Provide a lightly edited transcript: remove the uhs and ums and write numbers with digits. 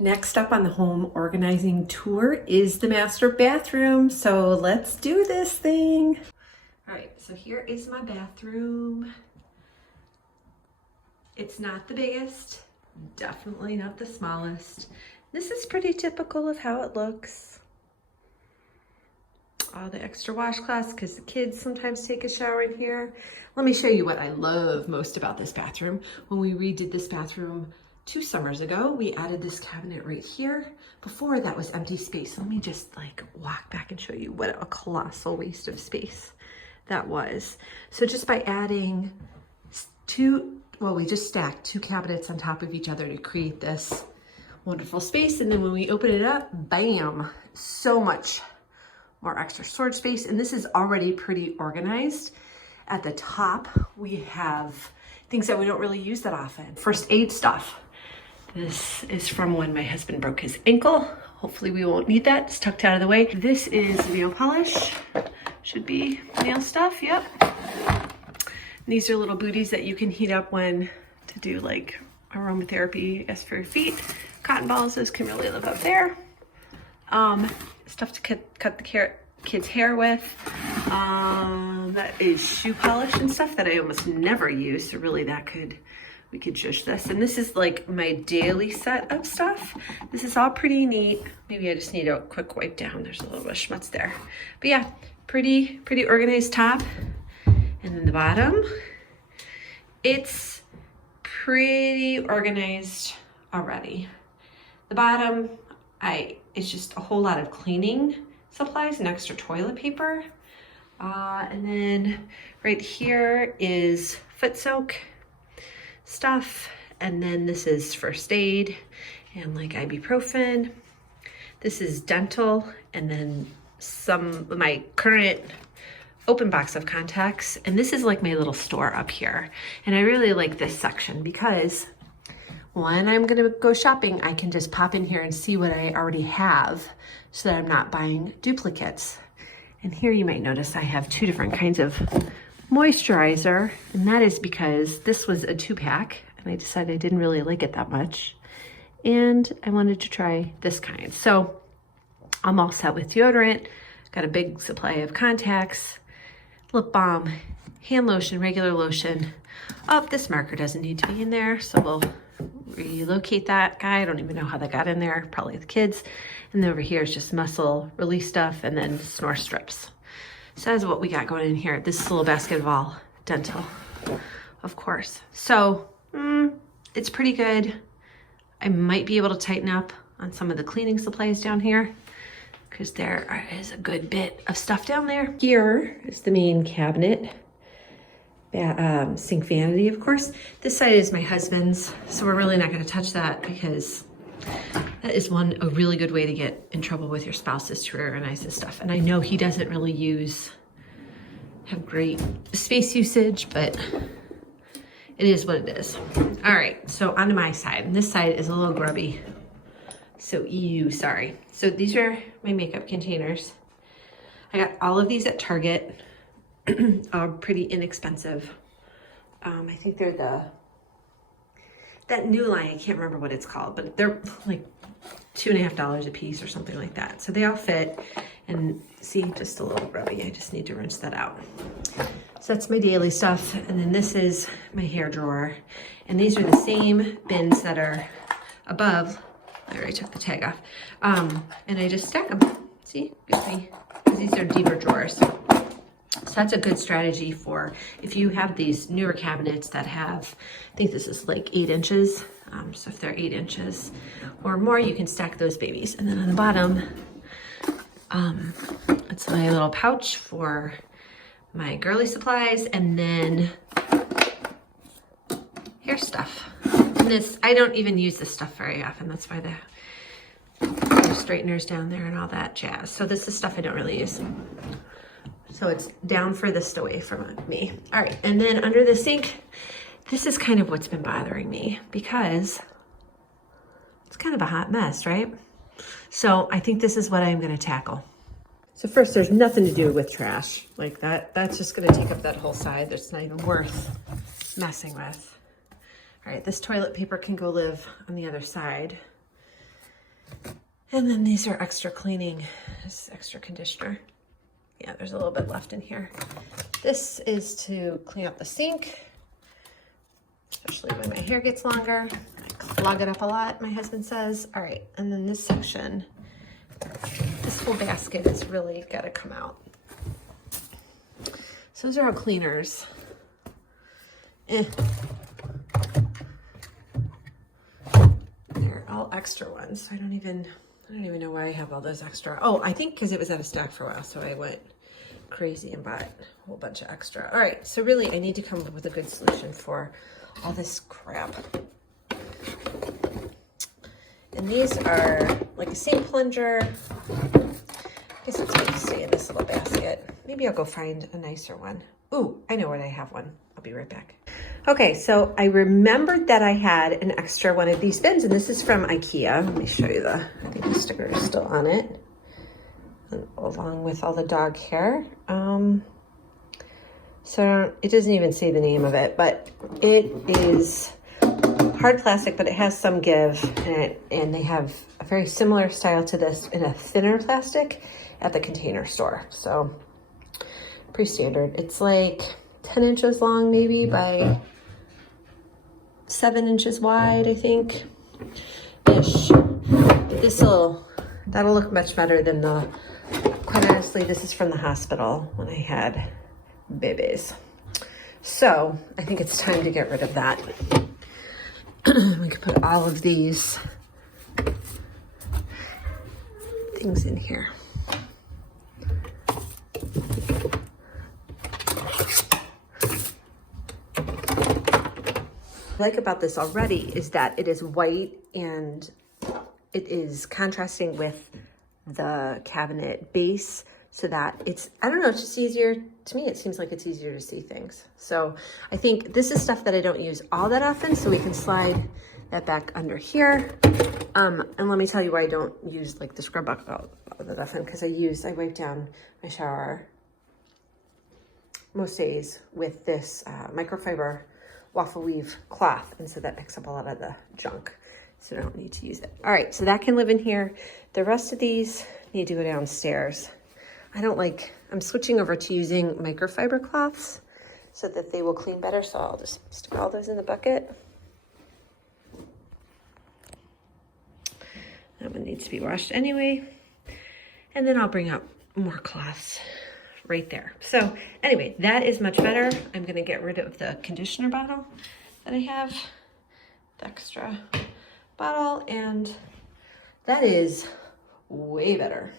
Next up on the home organizing tour is the master bathroom. So let's do this thing. All right, so here is my bathroom. It's not the biggest, definitely not the smallest. This is pretty typical of how it looks. All the extra washcloths because the kids sometimes take a shower in here. Let me show you what I love most about this bathroom. When we redid this bathroom 2 summers ago, we added this cabinet right here. Before that was empty space. Let me just like walk back and show you what a colossal waste of space that was. So just by adding we just stacked 2 cabinets on top of each other to create this wonderful space. And then when we open it up, bam, so much more extra storage space. And this is already pretty organized. At the top, we have things that we don't really use that often. First aid stuff. This is from when my husband broke his ankle. Hopefully we won't need that. It's tucked out of the way. This is nail polish. Should be nail stuff, yep. And these are little booties that you can heat up to do like aromatherapy as for your feet. Cotton balls, those can really live up there. Stuff to cut the kids' hair with. That is shoe polish and stuff that I almost never use. So really we could shush this. And this is like my daily set of stuff. This is all pretty neat. Maybe I just need a quick wipe down. There's a little bit of schmutz there. But yeah, pretty organized top. And then the bottom, it's pretty organized already. The bottom, it's just a whole lot of cleaning supplies and extra toilet paper. And then right here is foot soak stuff. And then this is first aid and like ibuprofen. This is dental. And then some of my current open box of contacts. And this is like my little store up here. And I really like this section because when I'm gonna go shopping, I can just pop in here and see what I already have so that I'm not buying duplicates. And here you might notice I have 2 different kinds of moisturizer, and that is because this was a 2-pack and I decided I didn't really like it that much. And I wanted to try this kind. So I'm all set with deodorant, got a big supply of contacts, lip balm, hand lotion, regular lotion. Oh, this marker doesn't need to be in there, so we'll relocate that guy. I don't even know how that got in there, probably the kids. And then over here is just muscle release stuff and then snore strips. So that's what we got going in here. This is a little basket of all dental, of course. So it's pretty good. I might be able to tighten up on some of the cleaning supplies down here because there is a good bit of stuff down there. Here is the main cabinet. Sink vanity, of course. This side is my husband's, so we're really not going to touch that because that is a really good way to get in trouble with your spouse is to organize this stuff. And I know he doesn't really have great space usage, but it is what it is. All right, so onto my side. This side is a little grubby. So sorry. So these are my makeup containers. I got all of these at Target. Are pretty inexpensive. I think they're that new line, I can't remember what it's called, but they're like $2.50 a piece or something like that. So they all fit, and see, just a little grubby. I just need to rinse that out. So that's my daily stuff. And then this is my hair drawer. And these are the same bins that are above. I already took the tag off. And I just stack them. See, because these are deeper drawers. So that's a good strategy for if you have these newer cabinets that have, I think this is like 8 inches. So if they're 8 inches or more, you can stack those babies. And then on the bottom, it's my little pouch for my girly supplies and then hair stuff. And this, I don't even use this stuff very often. That's why the straighteners down there and all that jazz. So this is stuff I don't really use. So it's down furthest away from me. All right, and then under the sink, this is kind of what's been bothering me because it's kind of a hot mess, right? So I think this is what I'm gonna tackle. So first, there's nothing to do with trash. Like that's just gonna take up that whole side. That's not even worth messing with. All right, this toilet paper can go live on the other side. And then these are extra cleaning. This is extra conditioner. Yeah, there's a little bit left in here. This is to clean up the sink, especially when my hair gets longer. I clog it up a lot, my husband says. All right, and then this section, this whole basket has really got to come out. So those are all cleaners. They're all extra ones. I don't even know why I have all those extra. Oh, I think because it was out of stock for a while, so I went crazy and bought a whole bunch of extra. All right, so really I need to come up with a good solution for all this crap. And these are like a sink plunger. I guess it's going to stay in this little basket. Maybe I'll go find a nicer one. Ooh, I know where I have one. I'll be right back. Okay, so I remembered that I had an extra one of these bins, and this is from IKEA. Let me show you I think the sticker is still on it, and along with all the dog hair. So it doesn't even say the name of it, but it is hard plastic, but it has some give in it, and they have a very similar style to this in a thinner plastic at the Container Store. So pretty standard. It's like 10 inches long maybe by 7 inches wide, I think, ish. But that'll look much better than quite honestly, this is from the hospital when I had babies. So I think it's time to get rid of that. We could put all of these things in here. What I like about this already is that it is white and it is contrasting with the cabinet base so that it's, I don't know, it's just easier. To me, it seems like it's easier to see things. So I think this is stuff that I don't use all that often, so we can slide that back under here. And let me tell you why I don't use like the scrub bucket all that often, because I wipe down my shower most days with this microfiber waffle weave cloth, and so that picks up a lot of the junk, so I don't need to use it. All right, so that can live in here. The rest of these need to go downstairs. I'm switching over to using microfiber cloths so that they will clean better, so I'll just stick all those in the bucket. That one needs to be washed anyway, and then I'll bring up more cloths right there. So anyway, that is much better. I'm gonna get rid of the conditioner bottle that I have, the extra bottle, and that is way better.